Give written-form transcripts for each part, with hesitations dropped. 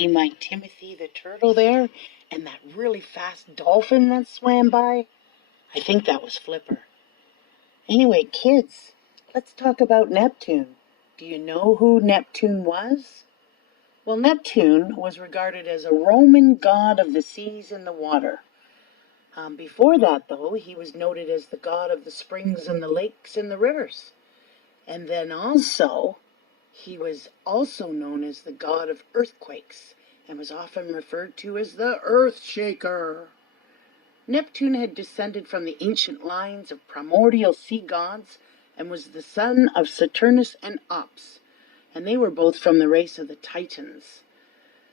See my Timothy the turtle there? And that really fast dolphin that swam by? I think that was Flipper. Anyway, kids, let's talk about Neptune. Do you know who Neptune was? Well, Neptune was regarded as a Roman god of the seas and the water. Before that, though, he was noted as the god of the springs and the lakes and the rivers. And then also, he was also known as the god of earthquakes and was often referred to as the Earth Shaker. Neptune had descended from the ancient lines of primordial sea gods and was the son of Saturnus and Ops, and they were both from the race of the Titans.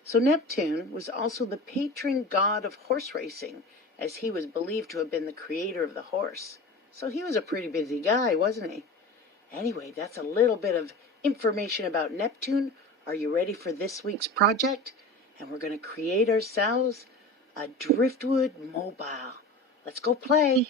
So Neptune was also the patron god of horse racing, as he was believed to have been the creator of the horse. So he was a pretty busy guy, wasn't he? Anyway, that's a little bit of information about Neptune. Are you ready for this week's project? And we're going to create ourselves a Driftwood mobile. Let's go play.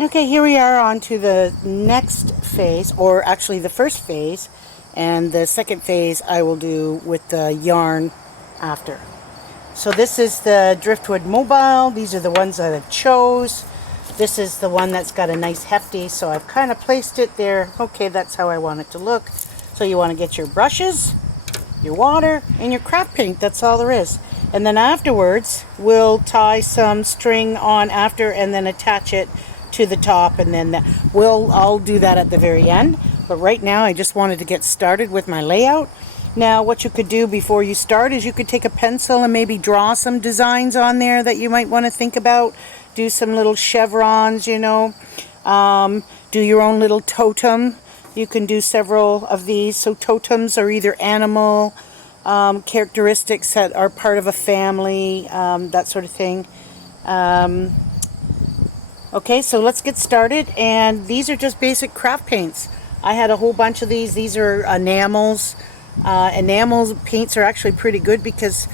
Okay, here we are on to the next phase, or actually the first phase, and the second phase I will do with the yarn after. So this is the Driftwood mobile. These are the ones that I chose. This is the one that's got a nice hefty, so I've kind of placed it there. Okay, that's how I want it to look. So you want to get your brushes, your water, and your craft paint. That's all there is. And then afterwards, we'll tie some string on after and then attach it to the top, and then I'll do that at the very end. But right now I just wanted to get started with my layout. Now what you could do before you start is you could take a pencil and maybe draw some designs on there that you might want to think about. Do some little chevrons, you know. Do your own little totem. You can do several of these. So totems are either animal characteristics that are part of a family, that sort of thing. Okay, so let's get started, and these are just basic craft paints. I had a whole bunch of these. These are enamels. Enamel paints are actually pretty good because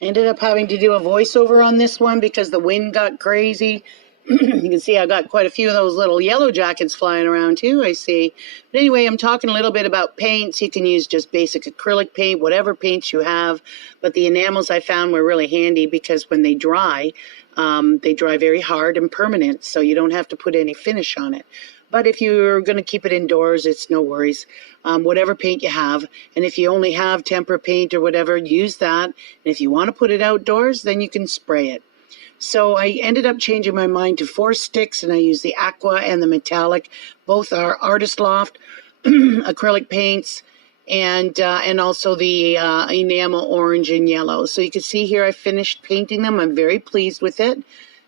I ended up having to do a voiceover on this one because the wind got crazy. You can see I got quite a few of those little yellow jackets flying around too, I see. But anyway, I'm talking a little bit about paints. You can use just basic acrylic paint, whatever paints you have. But the enamels I found were really handy because when they dry very hard and permanent, so you don't have to put any finish on it. But if you're going to keep it indoors, it's no worries. Whatever paint you have, and if you only have tempera paint or whatever, use that. And if you want to put it outdoors, then you can spray it. So I ended up changing my mind to 4 sticks, and I use the aqua and the metallic. Both are Artist Loft acrylic paints, and also the enamel orange and yellow. So you can see here I finished painting them. I'm very pleased with it.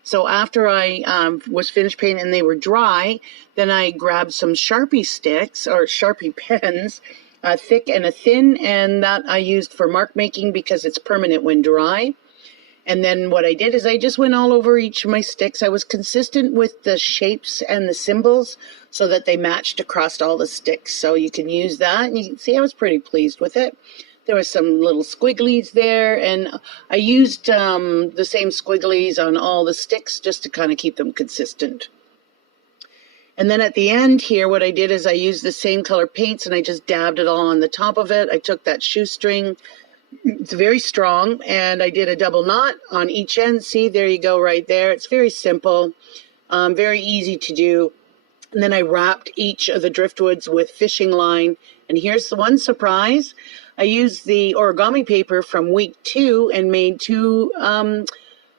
So after I was finished painting and they were dry, then I grabbed some Sharpie sticks or Sharpie pens, a thick and a thin, and that I used for mark making because it's permanent when dry. And then what I did is I just went all over each of my sticks. I was consistent with the shapes and the symbols so that they matched across all the sticks. So you can use that. And you can see I was pretty pleased with it. There were some little squigglies there. And I used the same squigglies on all the sticks just to kind of keep them consistent. And then at the end here, what I did is I used the same color paints and I just dabbed it all on the top of it. I took that shoestring. It's very strong, and I did a double knot on each end. See, there you go right there. It's very simple, very easy to do. And then I wrapped each of the driftwoods with fishing line. And here's the one surprise. I used the origami paper from week 2 and made 2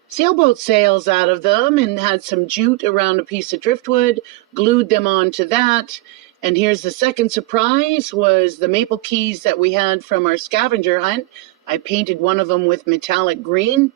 sailboat sails out of them and had some jute around a piece of driftwood, glued them onto that. And here's the second surprise, was the maple keys that we had from our scavenger hunt. I painted one of them with metallic green.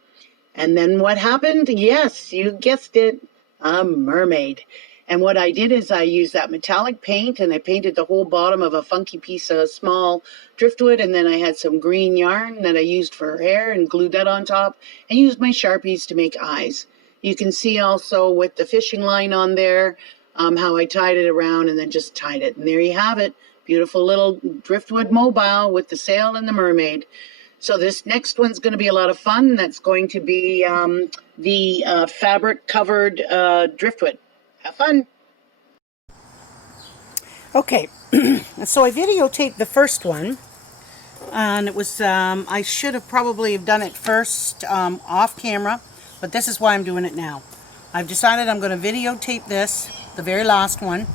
And then what happened? Yes, you guessed it, a mermaid. And what I did is I used that metallic paint and I painted the whole bottom of a funky piece of small driftwood, and then I had some green yarn that I used for her hair and glued that on top and used my Sharpies to make eyes. You can see also with the fishing line on there how I tied it around and then just tied it. And there you have it. Beautiful little driftwood mobile with the sail and the mermaid. So this next one's going to be a lot of fun. That's going to be the fabric covered driftwood. Have fun. Okay, so I videotaped the first one, and it was, I should have probably done it first off camera, but this is why I'm doing it now. I've decided I'm going to videotape this, the very last one,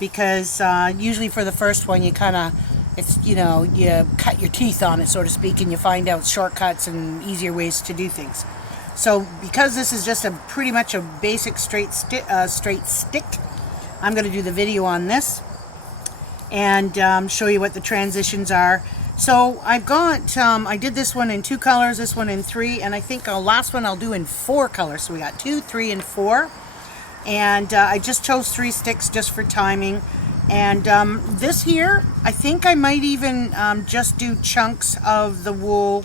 because usually for the first one you kind of, it's, you know, you cut your teeth on it, so to speak, and you find out shortcuts and easier ways to do things. So because this is just pretty much a basic straight stick, I'm going to do the video on this and show you what the transitions are. So I've got, I did this one in 2 colors, this one in 3, and I think the last one I'll do in 4 colors. So we got 2, 3, and 4. And I just chose 3 sticks just for timing. And this here, I think I might even just do chunks of the wool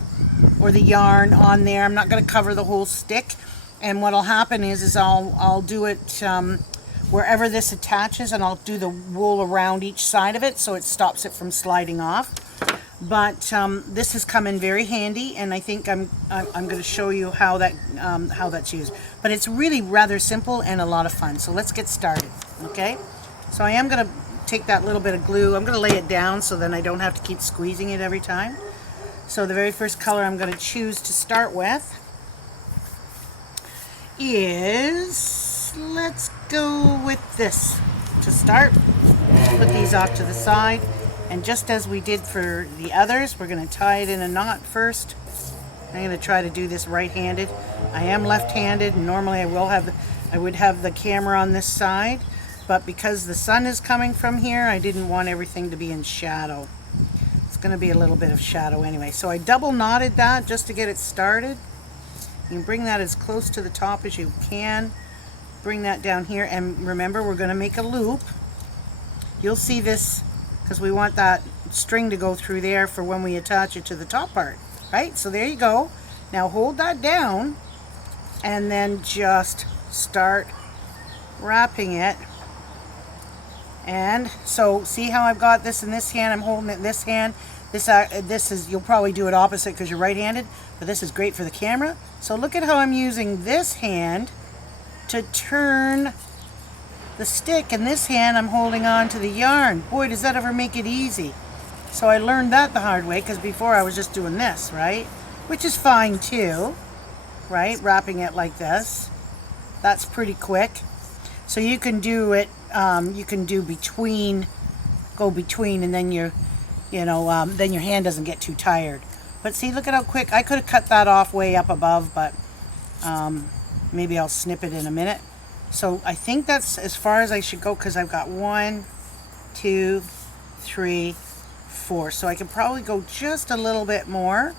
or the yarn on there. I'm not going to cover the whole stick. And what'll happen is I'll do it wherever this attaches, and I'll do the wool around each side of it so it stops it from sliding off. But this has come in very handy, and I think I'm going to show you how that's used. But it's really rather simple and a lot of fun. So let's get started. Okay. So I am going to take that little bit of glue. I'm going to lay it down so then I don't have to keep squeezing it every time. So the very first color I'm going to choose to start with is, let's go with this to start. Put these off to the side, and just as we did for the others, we're going to tie it in a knot first. I'm going to try to do this right-handed. I am left-handed, and normally I would have the camera on this side, but because the sun is coming from here, I didn't want everything to be in shadow. It's going to be a little bit of shadow anyway. So I double knotted that just to get it started. You can bring that as close to the top as you can. Bring that down here, and remember, we're going to make a loop. You'll see this because we want that string to go through there for when we attach it to the top part, right? So there you go. Now hold that down and then just start wrapping it. And so see how I've got this in this hand, I'm holding it in this hand. This is, you'll probably do it opposite because you're right-handed, but this is great for the camera. So look at how I'm using this hand to turn the stick, and this hand I'm holding on to the yarn. Boy, does that ever make it easy. So I learned that the hard way, because before I was just doing this, right? Which is fine too, right? Wrapping it like this. That's pretty quick. So you can do it, you can do between, go between, and then then your hand doesn't get too tired. But see, look at how quick. I could have cut that off way up above, but maybe I'll snip it in a minute. So I think that's as far as I should go, because I've got 1, 2, 3, 4. So I can probably go just a little bit more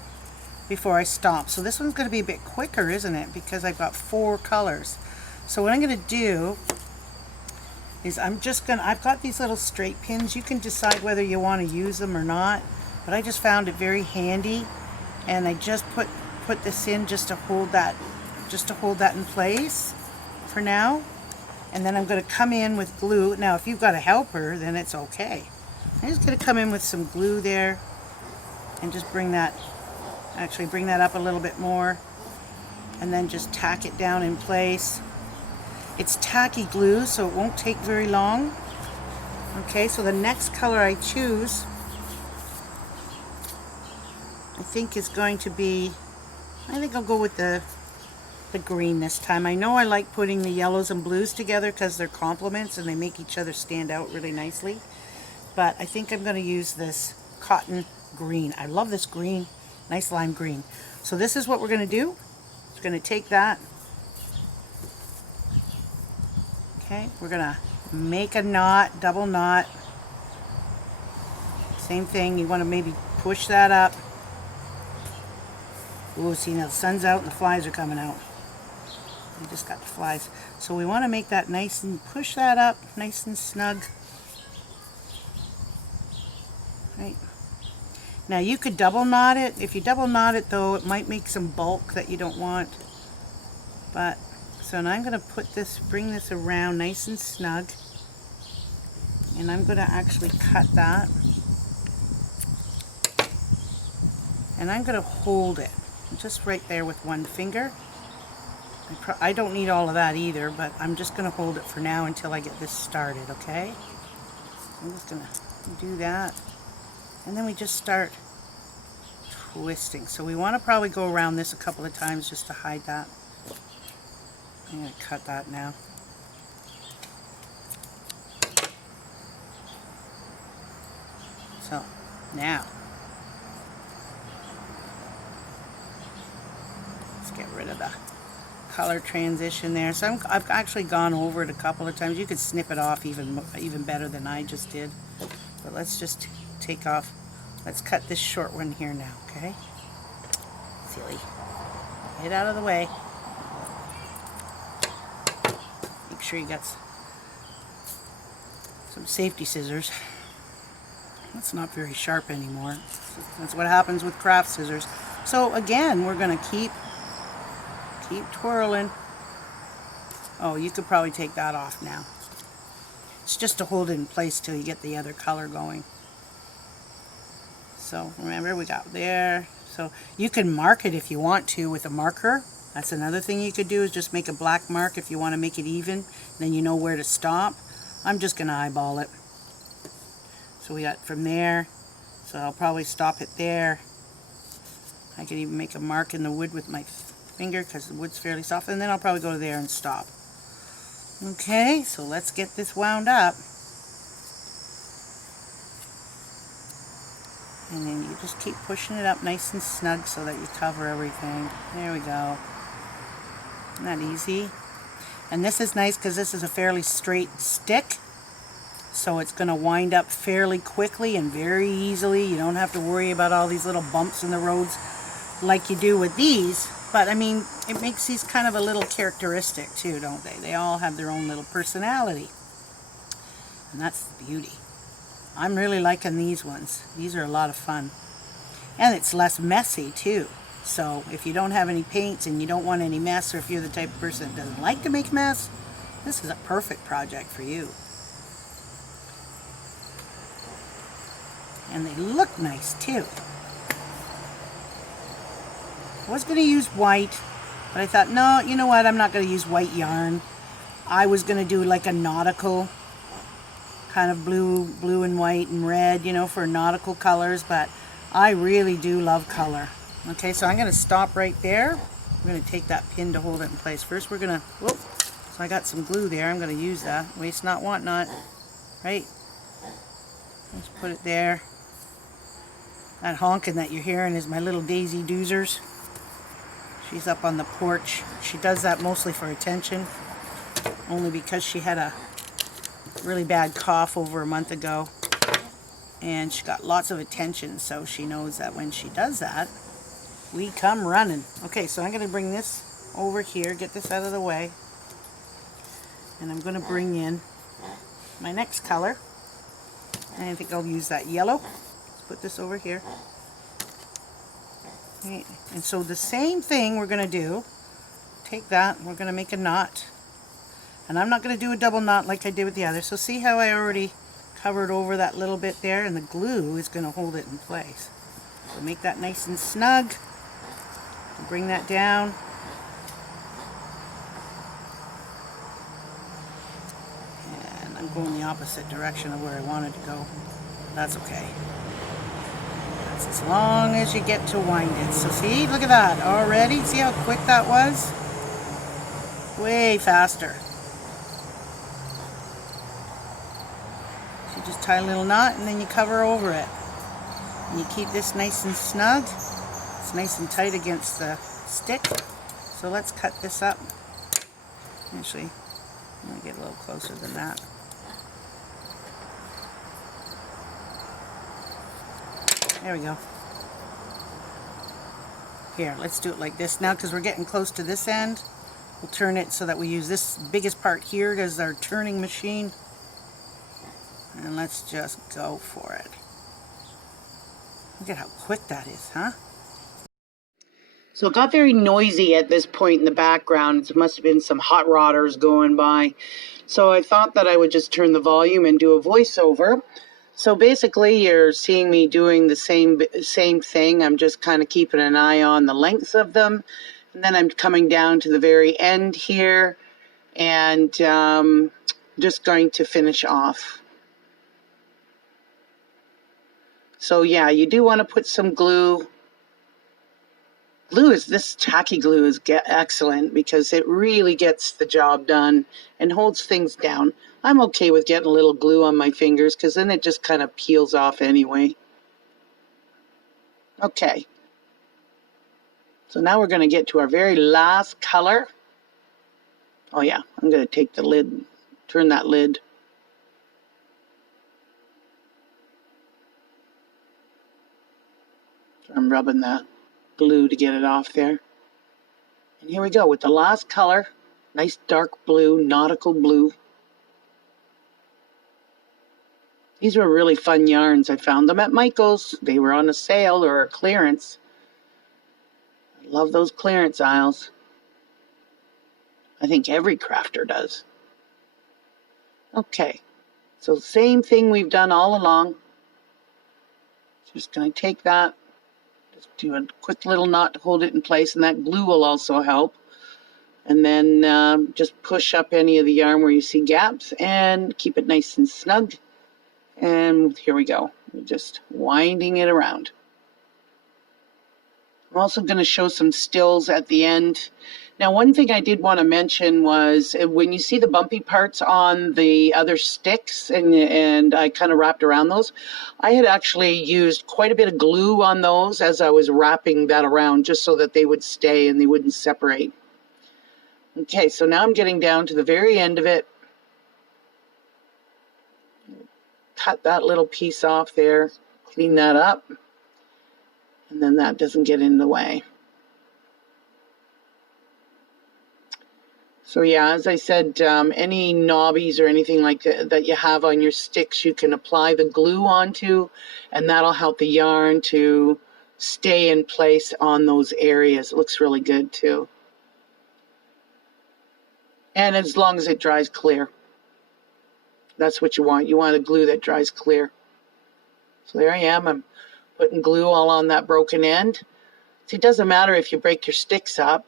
before I stop. So this one's going to be a bit quicker, isn't it? Because I've got 4 colors. So what I'm going to do is I've got these little straight pins. You can decide whether you want to use them or not, but I just found it very handy, and I just put this in just to hold that in place for now. And then I'm going to come in with glue. Now if you've got a helper, then it's okay. I'm just going to come in with some glue there and just bring that up a little bit more, and then just tack it down in place. It's tacky glue, so it won't take very long. Okay, so the next color I choose, I think is going to be, I think I'll go with the green this time. I know I like putting the yellows and blues together because they're complements and they make each other stand out really nicely. But I think I'm going to use this cotton green. I love this green, nice lime green. So this is what we're going to do. We're going to take that. Okay, we're going to make a knot, double knot. Same thing, you want to maybe push that up. Ooh, see, now the sun's out and the flies are coming out. We just got the flies. So we want to make that nice and push that up nice and snug. Right. Now you could double knot it. If you double knot it though, it might make some bulk that you don't want. But so now I'm going to put this, bring this around nice and snug. And I'm going to actually cut that. And I'm going to hold it just right there with one finger. I don't need all of that either, but I'm just going to hold it for now until I get this started, okay? I'm just going to do that. And then we just start twisting. So we want to probably go around this a couple of times just to hide that. I'm going to cut that now. So now let's get rid of the color transition there. So I've actually gone over it a couple of times. You could snip it off even better than I just did. But let's just take off. Let's cut this short one here now, okay? Silly. Get out of the way. Make sure you got some safety scissors. That's not very sharp anymore. That's what happens with craft scissors. So again, we're going to keep twirling. Oh, you could probably take that off now. It's just to hold it in place till you get the other color going. So remember, we got there. So you can mark it if you want to with a marker. That's another thing you could do, is just make a black mark if you want to make it even. Then you know where to stop. I'm just going to eyeball it. So we got from there, so I'll probably stop it there. I could even make a mark in the wood with my finger because the wood's fairly soft, and then I'll probably go to there and stop. Okay, so let's get this wound up. And then you just keep pushing it up nice and snug so that you cover everything. There we go. Isn't that easy? And this is nice because this is a fairly straight stick. So it's going to wind up fairly quickly and very easily. You don't have to worry about all these little bumps in the roads like you do with these. But I mean, it makes these kind of a little characteristic too, don't they? They all have their own little personality. And that's the beauty. I'm really liking these ones. These are a lot of fun. And it's less messy too. So if you don't have any paints and you don't want any mess, or if you're the type of person that doesn't like to make mess, this is a perfect project for you. And they look nice too. I was going to use white, but I thought, no, you know what, I'm not going to use white yarn. I was going to do like a nautical kind of blue and white and red, you know, for nautical colors, but I really do love color. Okay, so I'm going to stop right there. I'm going to take that pin to hold it in place. First we're going to, whoop, so I got some glue there. I'm going to use that. Waste not, want not, right? Let's put it there. That honking that you're hearing is my little Daisy Doozers. She's up on the porch. She does that mostly for attention, only because she had a really bad cough over a month ago, and she got lots of attention, so she knows that when she does that, we come running. Okay, so I'm going to bring this over here, get this out of the way, and I'm going to bring in my next color, and I think I'll use that yellow. Let's put this over here. Okay. And so the same thing we're going to do, take that, and we're going to make a knot. And I'm not going to do a double knot like I did with the other. So see how I already covered over that little bit there, and the glue is going to hold it in place. So make that nice and snug. Bring that down. And I'm going the opposite direction of where I wanted to go. That's okay. That's as long as you get to wind it. So see, look at that already. See how quick that was? Way faster. So you just tie a little knot and then you cover over it. And you keep this nice and snug. It's nice and tight against the stick. So let's cut this up. Actually, I'm going to get a little closer than that. There we go. Here, let's do it like this now because we're getting close to this end. We'll turn it so that we use this biggest part here as our turning machine. And let's just go for it. Look at how quick that is, huh? So it got very noisy at this point in the background. It must have been some hot rodders going by. So I thought that I would just turn the volume and do a voiceover. So basically you're seeing me doing the same thing. I'm just kind of keeping an eye on the lengths of them. And then I'm coming down to the very end here and just going to finish off. So yeah, you do want to put some glue. This tacky glue is excellent because it really gets the job done and holds things down. I'm okay with getting a little glue on my fingers because then it just kind of peels off anyway. Okay. So now we're going to get to our very last color. Oh yeah, I'm going to take the lid, turn that lid. So I'm rubbing the glue to get it off there. And here we go with the last color. Nice dark blue, nautical blue. These were really fun yarns. I found them at Michael's. They were on a sale or a clearance. I love those clearance aisles. I think every crafter does. Okay, so same thing we've done all along. Just going to take that, just do a quick little knot to hold it in place, and that glue will also help. And then just push up any of the yarn where you see gaps and keep it nice and snug. And here we go. We're just winding it around. I'm also going to show some stills at the end. Now, one thing I did want to mention was when you see the bumpy parts on the other sticks, and I kind of wrapped around those, I had actually used quite a bit of glue on those as I was wrapping that around, just so that they would stay and they wouldn't separate. Okay, so now I'm getting down to the very end of it. Cut that little piece off there, clean that up, and then that doesn't get in the way. So yeah, as I said, any knobbies or anything like that you have on your sticks, you can apply the glue onto, and that'll help the yarn to stay in place on those areas. It looks really good too. And as long as it dries clear. That's what you want. You want a glue that dries clear. So there I am. I'm putting glue all on that broken end. See, it doesn't matter if you break your sticks up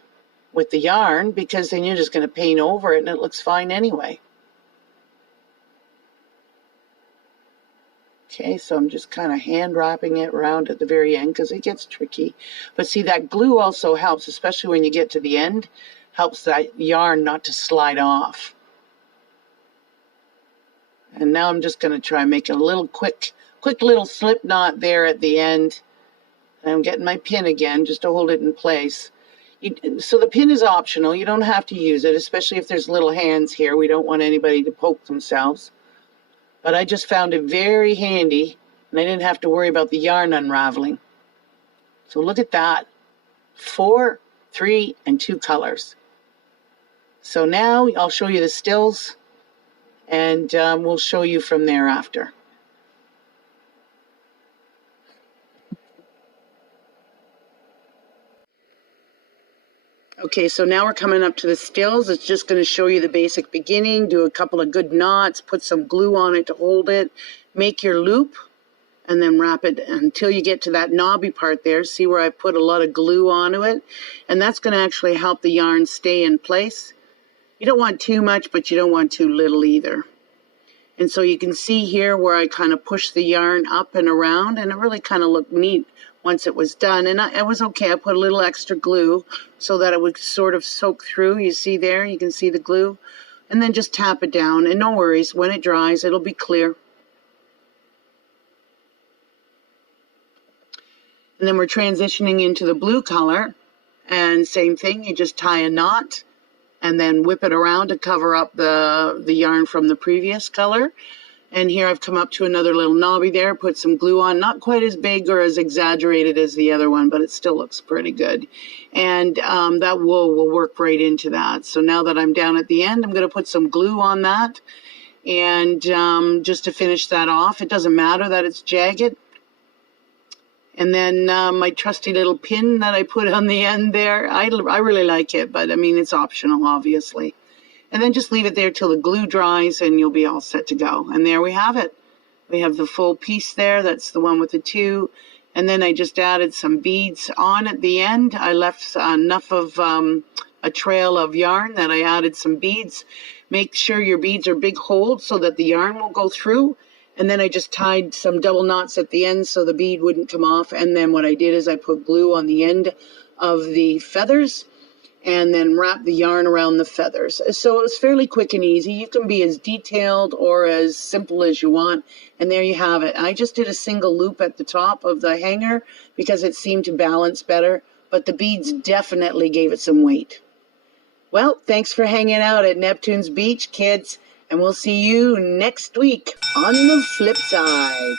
with the yarn, because then you're just going to paint over it and it looks fine anyway. Okay, so I'm just kind of hand wrapping it around at the very end because it gets tricky. But see, that glue also helps, especially when you get to the end, helps that yarn not to slide off. And now I'm just going to try and make a little quick little slip knot there at the end. And I'm getting my pin again just to hold it in place. So the pin is optional. You don't have to use it, especially if there's little hands here. We don't want anybody to poke themselves. But I just found it very handy, and I didn't have to worry about the yarn unraveling. So look at that. 4, 3, and 2 colors. So now I'll show you the stills, and we'll show you from there after. Okay, so now we're coming up to the stills. It's just going to show you the basic beginning, do a couple of good knots, put some glue on it to hold it, make your loop, and then wrap it until you get to that knobby part there. See where I put a lot of glue onto it? And that's going to actually help the yarn stay in place. You don't want too much, but you don't want too little either. And so you can see here where I kind of push the yarn up and around, and it really kind of looked neat once it was done. And it was okay. I put a little extra glue so that it would sort of soak through. You see there, you can see the glue. And then just tap it down, and no worries, when it dries, it'll be clear. And then we're transitioning into the blue color, and same thing, you just tie a knot and then whip it around to cover up the yarn from the previous color. And here I've come up to another little knobby there, put some glue on, not quite as big or as exaggerated as the other one, but it still looks pretty good. And that wool will work right into that. So now that I'm down at the end, I'm going to put some glue on that. And just to finish that off, it doesn't matter that it's jagged. And then my trusty little pin that I put on the end there, I really like it, but I mean, it's optional, obviously. And then just leave it there till the glue dries and you'll be all set to go. And there we have it. We have the full piece there. That's the one with the 2. And then I just added some beads on at the end. I left enough of a trail of yarn that I added some beads. Make sure your beads are big holes so that the yarn will go through. And then I just tied some double knots at the end so the bead wouldn't come off. And then what I did is I put glue on the end of the feathers and then wrap the yarn around the feathers. So it was fairly quick and easy. You can be as detailed or as simple as you want. And there you have it. I just did a single loop at the top of the hanger because it seemed to balance better, but the beads definitely gave it some weight. Well, thanks for hanging out at Neptune's Beach, kids, and we'll see you next week on the flip side.